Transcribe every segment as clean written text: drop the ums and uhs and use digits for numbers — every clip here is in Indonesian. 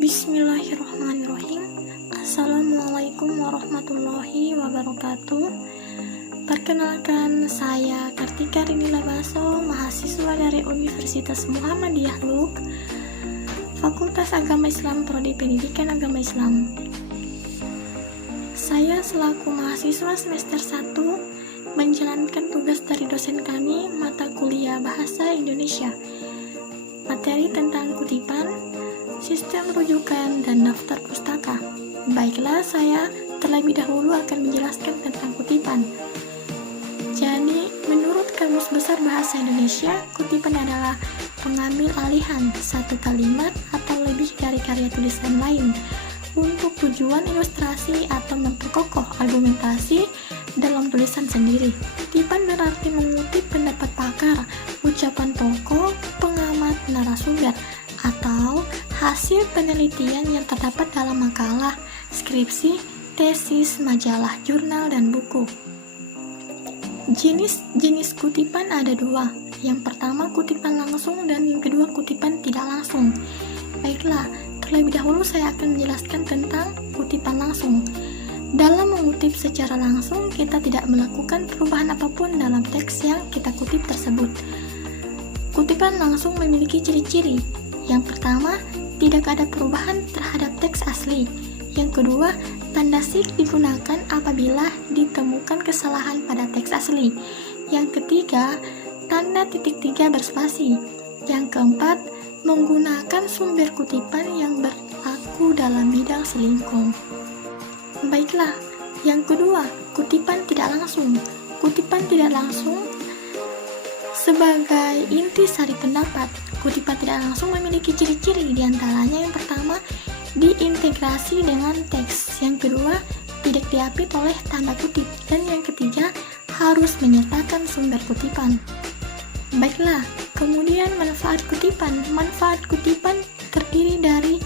Bismillahirrahmanirrahim. Assalamualaikum warahmatullahi wabarakatuh. Perkenalkan, saya Kartika Rinila Baso, mahasiswa dari Universitas Muhammadiyah LUK, Fakultas Agama Islam, Prodi Pendidikan Agama Islam. Saya selaku mahasiswa semester 1 menjalankan tugas dari dosen kami mata kuliah Bahasa Indonesia. Materi tentang kutipan, sistem rujukan, dan daftar pustaka. Baiklah, saya terlebih dahulu akan menjelaskan tentang kutipan. Jadi, menurut Kamus Besar Bahasa Indonesia, kutipan adalah pengambil alihan satu kalimat atau lebih dari karya tulisan lain untuk tujuan ilustrasi atau memperkokoh argumentasi dalam tulisan sendiri. Kutipan berarti mengutip pendapat pakar, ucapan tokoh, pengamat, narasumber, atau hasil penelitian yang terdapat dalam makalah, skripsi, tesis, majalah, jurnal, dan buku. Jenis kutipan ada dua. Yang pertama kutipan langsung dan yang kedua kutipan tidak langsung. Baiklah, terlebih dahulu saya akan menjelaskan tentang kutipan langsung. Dalam mengutip secara langsung, kita tidak melakukan perubahan apapun dalam teks yang kita kutip tersebut. Kutipan langsung memiliki ciri-ciri. Yang pertama, tidak ada perubahan terhadap teks asli. Yang kedua, tanda sik digunakan apabila ditemukan kesalahan pada teks asli. Yang ketiga, tanda titik tiga berspasi. Yang keempat, menggunakan sumber kutipan yang berlaku dalam bidang selingkuh. Baiklah, yang kedua, kutipan tidak langsung. Kutipan tidak langsung sebagai intisari pendapat. Kutipan tidak langsung memiliki ciri-ciri, diantaranya yang pertama, diintegrasi dengan teks. Yang kedua, tidak diapit oleh tanda kutip. Dan yang ketiga, harus menyertakan sumber kutipan. Baiklah, kemudian manfaat kutipan. Manfaat kutipan terdiri dari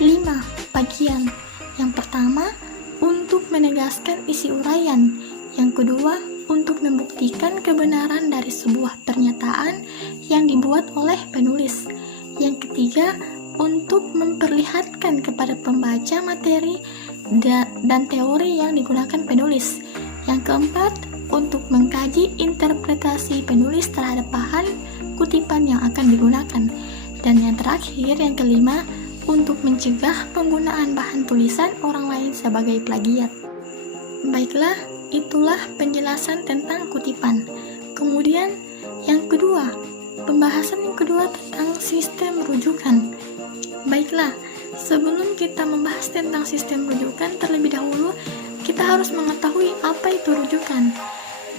5 bagian. Yang pertama, untuk menegaskan isi uraian. Yang kedua, untuk membuktikan kebenaran dari sebuah pernyataan yang dibuat oleh penulis. Yang ketiga, untuk memperlihatkan kepada pembaca materi dan teori yang digunakan penulis. Yang keempat, untuk mengkaji interpretasi penulis terhadap bahan kutipan yang akan digunakan. Dan yang terakhir, yang kelima, untuk mencegah penggunaan bahan tulisan orang lain sebagai plagiat. Baiklah, itulah penjelasan tentang kutipan. Kemudian yang kedua, pembahasan yang kedua tentang sistem rujukan. Baiklah, sebelum kita membahas tentang sistem rujukan, terlebih dahulu kita harus mengetahui apa itu rujukan.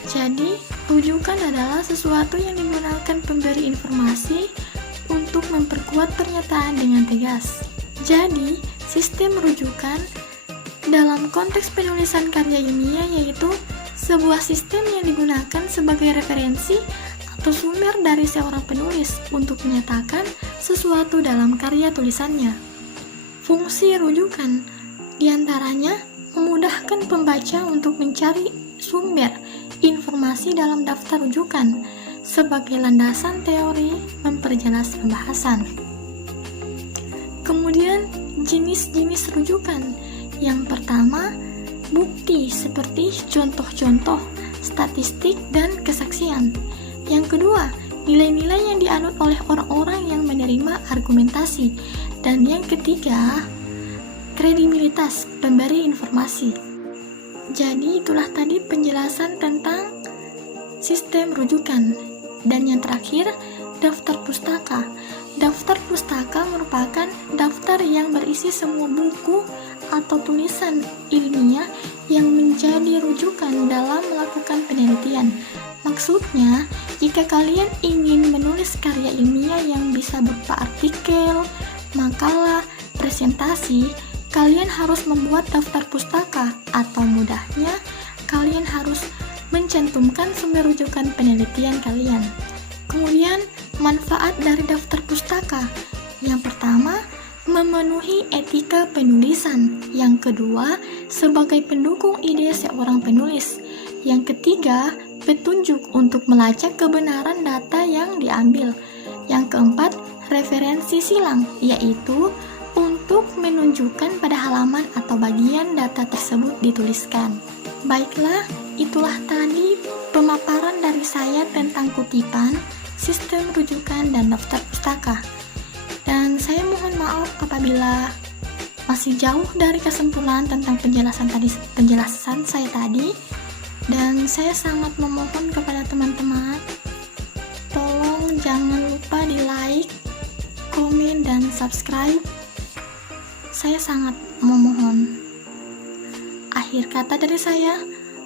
Jadi, rujukan adalah sesuatu yang digunakan pemberi informasi untuk memperkuat pernyataan dengan tegas. Jadi, sistem rujukan dalam konteks penulisan karya ilmiah yaitu sebuah sistem yang digunakan sebagai referensi atau sumber dari seorang penulis untuk menyatakan sesuatu dalam karya tulisannya. Fungsi rujukan diantaranya memudahkan pembaca untuk mencari sumber informasi dalam daftar rujukan sebagai landasan teori memperjelas pembahasan. Kemudian jenis-jenis rujukan. Yang pertama, bukti seperti contoh-contoh, statistik, dan kesaksian. Yang kedua, nilai-nilai yang dianut oleh orang-orang yang menerima argumentasi. Dan yang ketiga, kredibilitas pemberi informasi. Jadi itulah tadi penjelasan tentang sistem rujukan. Dan yang terakhir, daftar pustaka. Daftar pustaka merupakan daftar yang berisi semua buku atau tulisan ilmiah yang menjadi rujukan dalam melakukan penelitian. Maksudnya, jika kalian ingin menulis karya ilmiah yang bisa berupa artikel, makalah, presentasi, kalian harus membuat daftar pustaka, atau mudahnya, kalian harus mencantumkan sumber rujukan penelitian kalian. Kemudian, manfaat dari daftar pustaka. Yang pertama, memenuhi etika penulisan. Yang kedua, sebagai pendukung ide seorang penulis. Yang ketiga, petunjuk untuk melacak kebenaran data yang diambil. Yang keempat, referensi silang, yaitu untuk untuk menunjukkan pada halaman atau bagian data tersebut dituliskan. Baiklah, itulah tadi pemaparan dari saya tentang kutipan, sistem rujukan, dan daftar pustaka. Dan saya mohon maaf apabila masih jauh dari kesimpulan tentang penjelasan saya tadi. Dan saya sangat memohon kepada teman-teman, tolong jangan lupa di like, komen, dan subscribe. Saya sangat memohon. Akhir kata dari saya,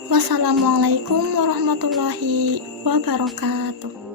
wassalamualaikum warahmatullahi wabarakatuh.